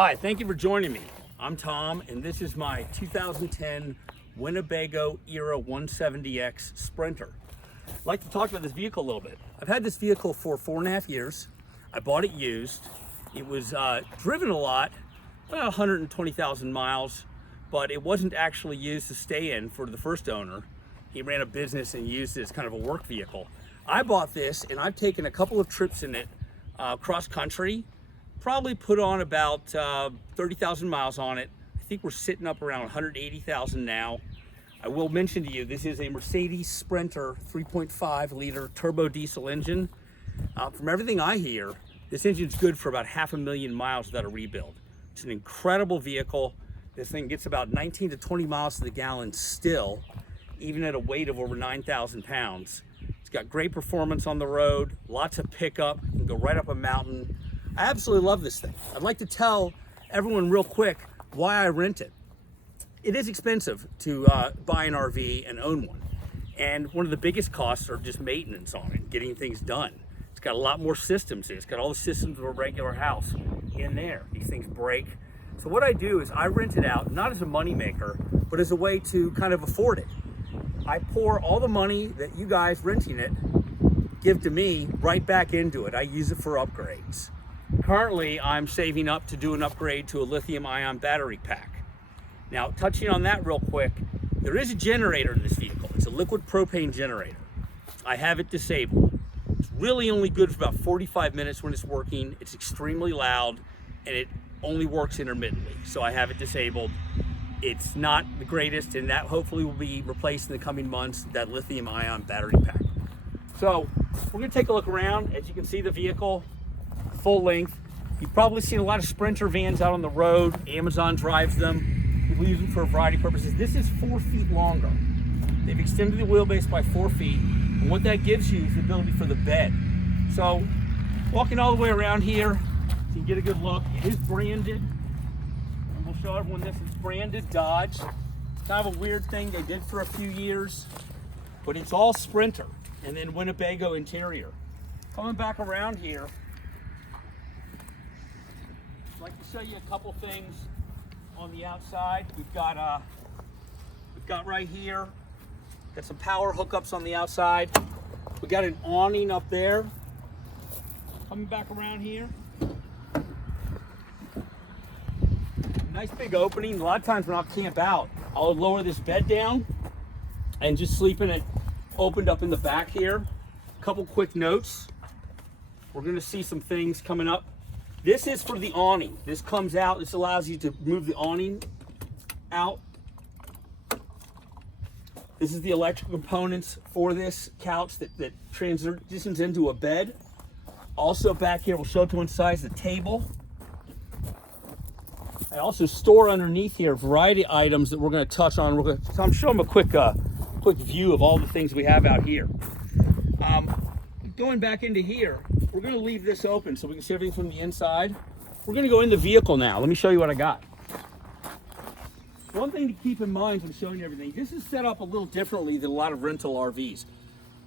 Hi, thank you for joining me. I'm Tom, and this is my 2010 Winnebago Era 170X Sprinter. I'd like to talk about this vehicle a little bit. I've had this vehicle for 4.5 years. I bought it used. It was driven a lot, about 120,000 miles, but it wasn't actually used to stay in for the first owner. He ran a business and used it as kind of a work vehicle. I bought this, and I've taken a couple of trips in it cross country. Probably put on about 30,000 miles on it. I think we're sitting up around 180,000 now. I will mention to you, this is a Mercedes Sprinter 3.5 liter turbo diesel engine. From everything I hear, this engine's good for about 500,000 miles without a rebuild. It's an incredible vehicle. This thing gets about 19 to 20 miles to the gallon still, even at a weight of over 9,000 pounds. It's got great performance on the road, lots of pickup, you can go right up a mountain. I absolutely love this thing. I'd like to tell everyone real quick why I rent it. It is expensive to buy an RV and own one. And one of the biggest costs are just maintenance on it, getting things done. It's got a lot more systems in it. It's got all the systems of a regular house in there. These things break. So what I do is I rent it out, not as a moneymaker, but as a way to kind of afford it. I pour all the money that you guys renting it give to me right back into it. I use it for upgrades. Currently, I'm saving up to do an upgrade to a lithium-ion battery pack. Now, touching on that real quick, there is a generator in this vehicle. It's a liquid propane generator. I have it disabled. It's really only good for about 45 minutes when it's working. It's extremely loud, and it only works intermittently, so I have it disabled. It's not the greatest, and that hopefully will be replaced in the coming months, that lithium-ion battery pack. So, we're gonna take a look around. As you can see, the vehicle, full length. You've probably seen a lot of Sprinter vans out on the road. Amazon drives them. People use them for a variety of purposes. This is 4 feet longer. They've extended the wheelbase by 4 feet. And what that gives you is the ability for the bed. So walking all the way around here, so you can get a good look. It is branded. And we'll show everyone this. It's branded Dodge. It's kind of a weird thing they did for a few years, but it's all Sprinter and then Winnebago interior. Coming back around here, I'd like to show you a couple things on the outside. We've got right here, got some power hookups on the outside. We got an awning up there. Coming back around here, nice big opening. A lot of times when I'll camp out, I'll lower this bed down and just sleep in it opened up in the back here. A couple quick notes. We're gonna see some things coming up. This is for the awning. This comes out. This allows you to move the awning out. This is the electrical components for this couch that transitions into a bed. Also back here, we'll show to one side, is the table. I also store underneath here a variety of items that we're going to touch on. So I'm showing them a quick view of all the things we have out here. Going back into here, we're going to leave this open so we can see everything from the inside. We're going to go in the vehicle now. Let me show you what I got. One thing to keep in mind when showing you everything, this is set up a little differently than a lot of rental RVs.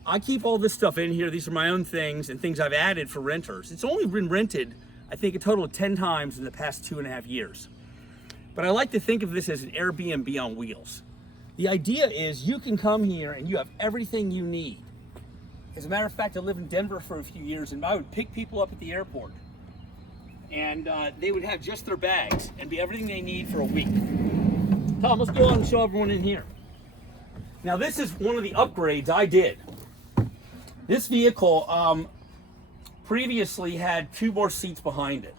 I keep all this stuff in here. These are my own things and things I've added for renters. It's only been rented, I think, a total of 10 times in the past 2.5 years. But I like to think of this as an Airbnb on wheels. The idea is you can come here and you have everything you need. As a matter of fact, I lived in Denver for a few years, and I would pick people up at the airport, and they would have just their bags and be everything they need for a week. Tom, let's go on and show everyone in here. Now, this is one of the upgrades I did. This vehicle previously had 2 more seats behind it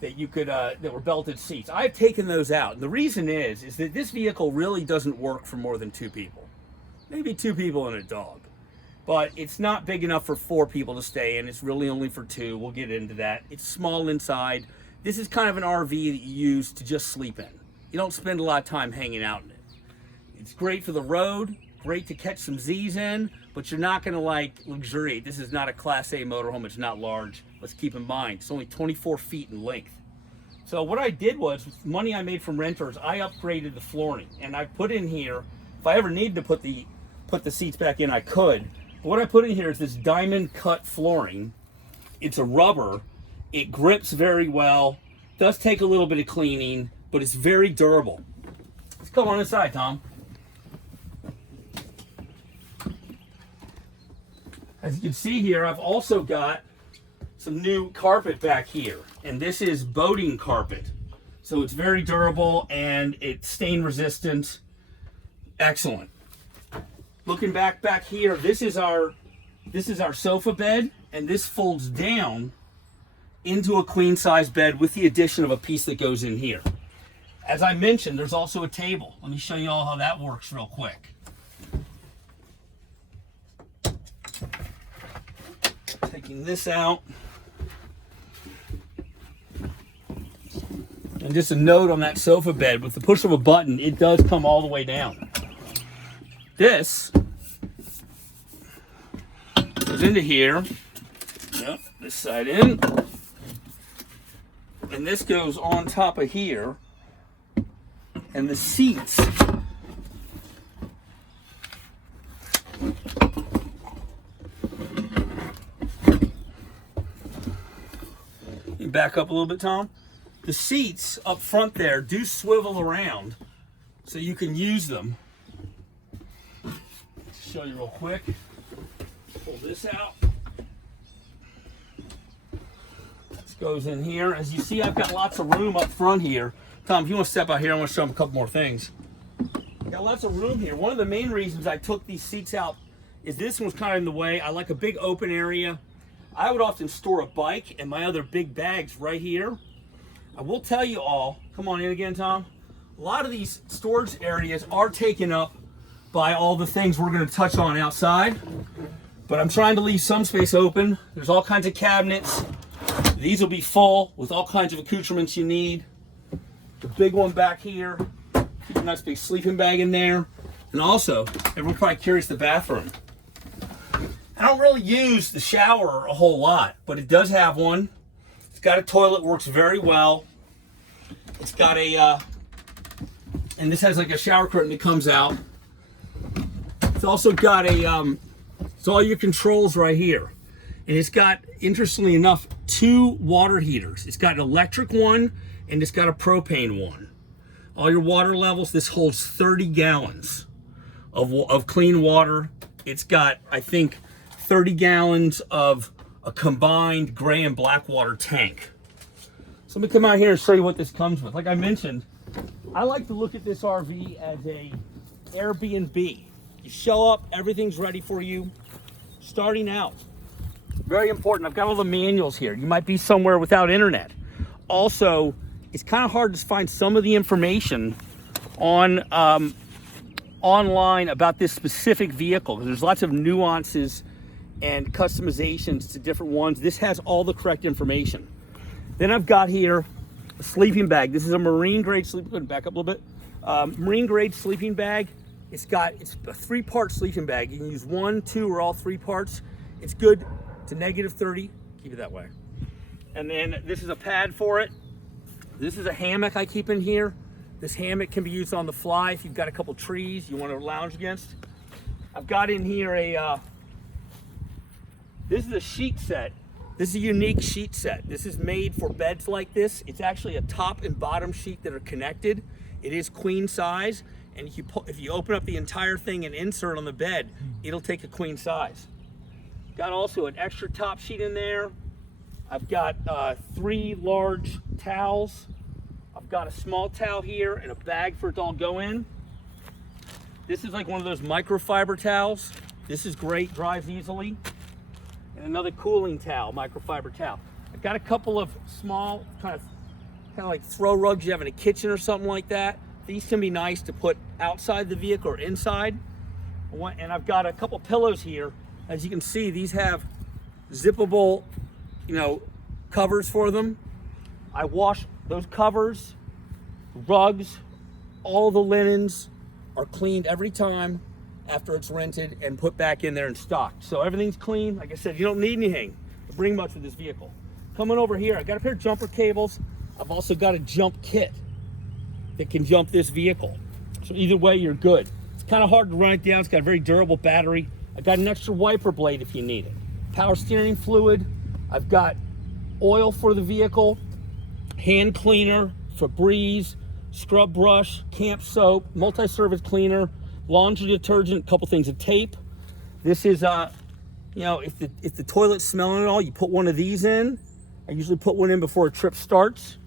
that you could that were belted seats. I've taken those out, and the reason is that this vehicle really doesn't work for more than 2 people, maybe 2 people and a dog. But it's not big enough for 4 people to stay in. It's really only for 2. We'll get into that. It's small inside. This is kind of an RV that you use to just sleep in. You don't spend a lot of time hanging out in it. It's great for the road, great to catch some Z's in, but you're not gonna luxuriate. This is not a Class A motorhome. It's not large. Let's keep in mind, it's only 24 feet in length. So what I did was, with money I made from renters, I upgraded the flooring. And I put in here, if I ever needed to put the seats back in, I could. What I put in here is this diamond cut flooring. It's a rubber. It grips very well. Does take a little bit of cleaning, but it's very durable. Let's go on inside, Tom. As you can see here, I've also got some new carpet back here, and this is boating carpet. So it's very durable and it's stain resistant. Excellent. Looking back here, this is our sofa bed, and this folds down into a queen size bed with the addition of a piece that goes in here. As I mentioned, there's also a table. Let me show you all how that works real quick. Taking this out. And just a note on that sofa bed, with the push of a button, it does come all the way down. This goes into here. Yep, this side in. And this goes on top of here. And the seats you back up a little bit, Tom. The seats up front there do swivel around so you can use them. Show you real quick. Pull this out. This goes in here. As you see, I've got lots of room up front here. Tom, if you want to step out here, I want to show them a couple more things. Got lots of room here. One of the main reasons I took these seats out is this one was kind of in the way. I like a big open area. I would often store a bike and my other big bags right here. I will tell you all, come on in again, Tom. A lot of these storage areas are taken up by all the things we're going to touch on outside, but I'm trying to leave some space open. There's all kinds of cabinets. These will be full with all kinds of accoutrements you need. The big one back here, keep a nice big sleeping bag in there. And also, everyone's probably curious, the bathroom. I don't really use the shower a whole lot, but it does have one. It's got a toilet, works very well. It's got a, and this has like a shower curtain that comes out. It's also got a, it's all your controls right here. And it's got, interestingly enough, 2 water heaters. It's got an electric one and it's got a propane one. All your water levels, this holds 30 gallons of clean water. It's got, I think, 30 gallons of a combined gray and black water tank. So let me come out here and show you what this comes with. Like I mentioned, I like to look at this RV as a Airbnb. You show up, everything's ready for you. Starting out, very important, I've got all the manuals here. You might be somewhere without internet. Also, it's kind of hard to find some of the information on online about this specific vehicle, because there's lots of nuances and customizations to different ones. This has all the correct information. Then I've got here a sleeping bag. This is a marine grade sleeping, back up a little bit. Marine grade sleeping bag. It's a 3-part sleeping bag. You can use 1, 2, or all 3 parts. It's good to -30. Keep it that way. And then this is a pad for it. This is a hammock I keep in here. This hammock can be used on the fly if you've got a couple trees you want to lounge against. I've got in here this is a sheet set. This is a unique sheet set. This is made for beds like this. It's actually a top and bottom sheet that are connected. It is queen size, and if you open up the entire thing and insert on the bed, it'll take a queen size. Got also an extra top sheet in there. I've got 3 large towels. I've got a small towel here and a bag for it to all go in. This is like one of those microfiber towels. This is great, dries easily. And another cooling towel, microfiber towel. I've got a couple of small, kind of like throw rugs you have in a kitchen or something like that. These can be nice to put outside the vehicle or inside. And I've got a couple pillows here. As you can see, these have zippable, covers for them. I wash those covers, rugs, all the linens are cleaned every time after it's rented and put back in there and stocked. So everything's clean. Like I said, you don't need anything to bring much with this vehicle. Coming over here, I got a pair of jumper cables. I've also got a jump kit that can jump this vehicle. So either way, you're good. It's kind of hard to run it down. It's got a very durable battery. I got an extra wiper blade if you need it. Power steering fluid. I've got oil for the vehicle. hand cleaner, Febreze, scrub brush, camp soap, multi-surface cleaner, laundry detergent, a couple things of tape. This is, you know, if the toilet's smelling at all, you put one of these in. I usually put one in before a trip starts.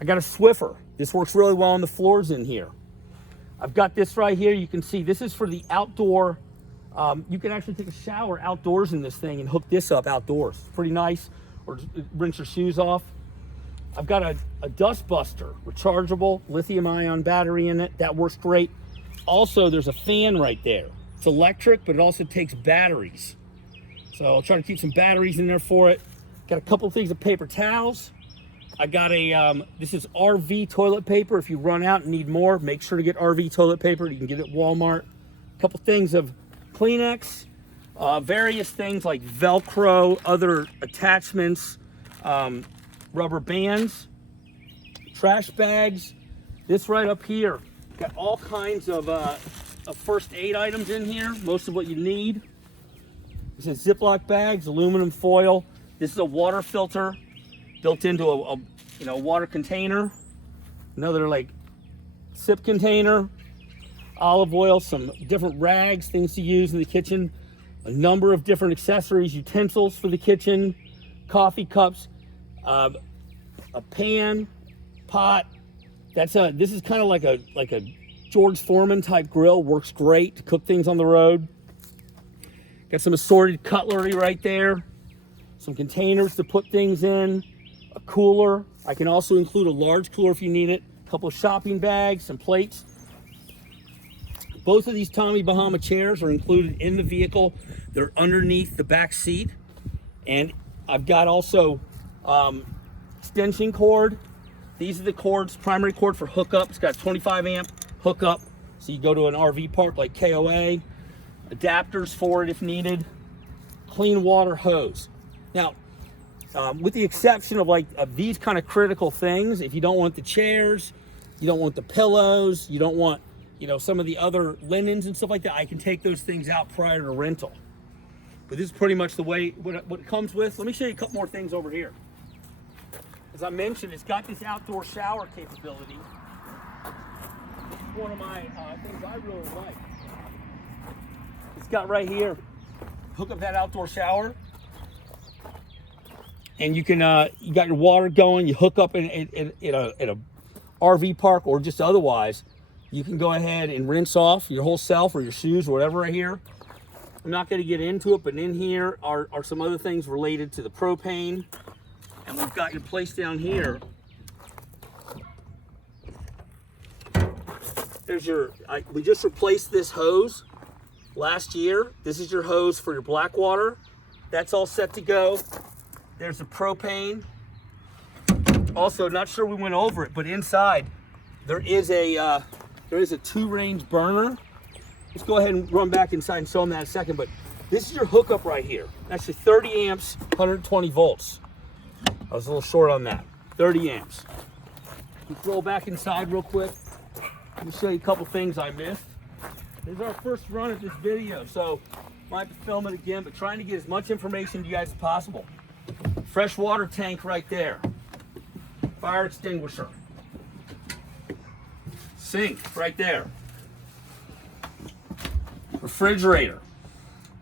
I got a Swiffer. This works really well on the floors in here. I've got this right here. You can see this is for the outdoor. You can actually take a shower outdoors in this thing and hook this up outdoors. Pretty nice. Or rinse your shoes off. I've got a dust buster, rechargeable, lithium-ion battery in it. That works great. Also, there's a fan right there. It's electric, but it also takes batteries. So I'll try to keep some batteries in there for it. Got a couple things of paper towels. I got a, this is RV toilet paper. If you run out and need more, make sure to get RV toilet paper. You can get it at Walmart. A couple things of Kleenex, various things like Velcro, other attachments, rubber bands, trash bags. This right up here, got all kinds of first aid items in here, most of what you need. This is Ziploc bags, aluminum foil. This is a water filter built into a you know, water container. Another like sip container, olive oil, some different rags, things to use in the kitchen, a number of different accessories, utensils for the kitchen, coffee cups, a pan, pot. This is kind of like a George Foreman type grill. Works great to cook things on the road. Got some assorted cutlery right there, some containers to put things in, a cooler. I can also include a large cooler if you need it, a couple of shopping bags, some plates. Both of these Tommy Bahama chairs are included in the vehicle. They're underneath the back seat. And I've got also extension cord. These are the cords, primary cord for hookup. It's got 25 amp hookup. So you go to an RV park like KOA. Adapters for it if needed. Clean water hose. Now, with the exception of these kind of critical things, if you don't want the chairs, you don't want the pillows, you don't want, you know, some of the other linens and stuff like that, I can take those things out prior to rental. But this is pretty much the way what it comes with. Let me show you a couple more things over here. As I mentioned, it's got this outdoor shower capability. It's one of my things I really like. It's got right here, hook up that outdoor shower, and you can you got your water going. You hook up in a RV park or just otherwise. You can go ahead and rinse off your whole self or your shoes or whatever right here. I'm not going to get into it, but in here are some other things related to the propane. And we've got your place down here. There's your, we just replaced this hose last year. This is your hose for your black water. That's all set to go. There's the propane. Also, not sure we went over it, but inside there is a 2-range burner. Let's go ahead and run back inside and show them that in a second. But this is your hookup right here. Actually 30 amps, 120 volts. I was a little short on that. 30 amps. Let's roll back inside real quick. Let me show you a couple things I missed. This is our first run at this video, so might have to film it again, but trying to get as much information to you guys as possible. Fresh water tank right there. Fire extinguisher. Sink right there. Refrigerator.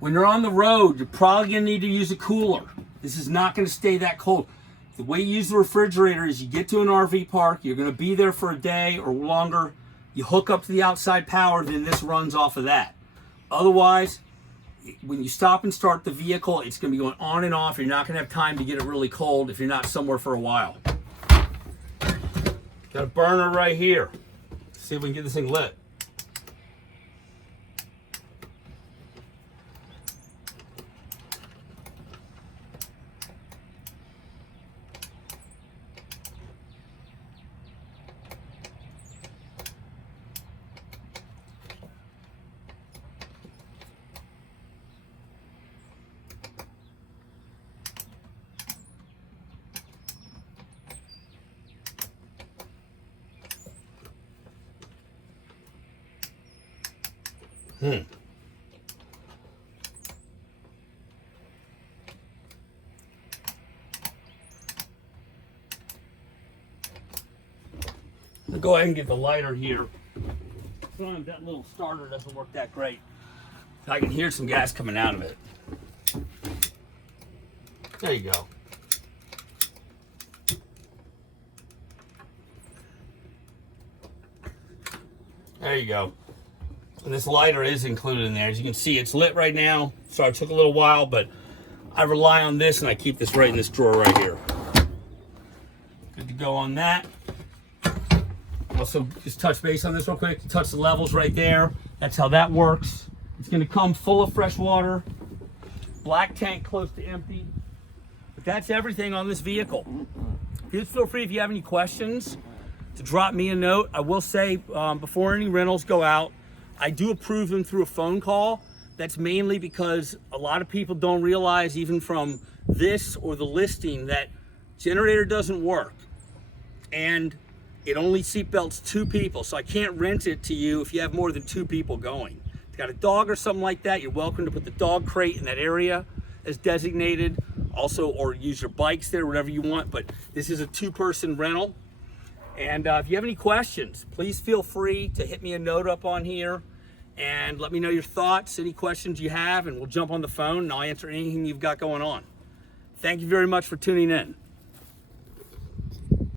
When you're on the road, you're probably gonna need to use a cooler. This is not gonna stay that cold. The way you use the refrigerator is you get to an RV park, you're gonna be there for a day or longer, you hook up to the outside power, then this runs off of that. Otherwise, when you stop and start the vehicle, it's gonna be going on and off. You're not gonna have time to get it really cold if you're not somewhere for a while. Got a burner right here. Let's see if we can get this thing lit. I'll go ahead and get the lighter here. Sometimes that little starter doesn't work that great. I can hear some gas coming out of it. There you go. There you go. And this lighter is included in there. As you can see, it's lit right now. Sorry, it took a little while, but I rely on this and I keep this right in this drawer right here. Good to go on that. Also, just touch base on this real quick. Touch the levels right there. That's how that works. It's gonna come full of fresh water. Black tank close to empty. But that's everything on this vehicle. Please feel free if you have any questions to drop me a note. I will say before any rentals go out, I do approve them through a phone call. That's mainly because a lot of people don't realize, even from this or the listing, that generator doesn't work. And it only seatbelts 2 people. So I can't rent it to you if you have more than 2 people going. If you got a dog or something like that, you're welcome to put the dog crate in that area as designated. Also, or use your bikes there, whatever you want. But this is a 2-person rental. And if you have any questions, please feel free to hit me a note up on here and let me know your thoughts, any questions you have, and we'll jump on the phone and I'll answer anything you've got going on. Thank you very much for tuning in.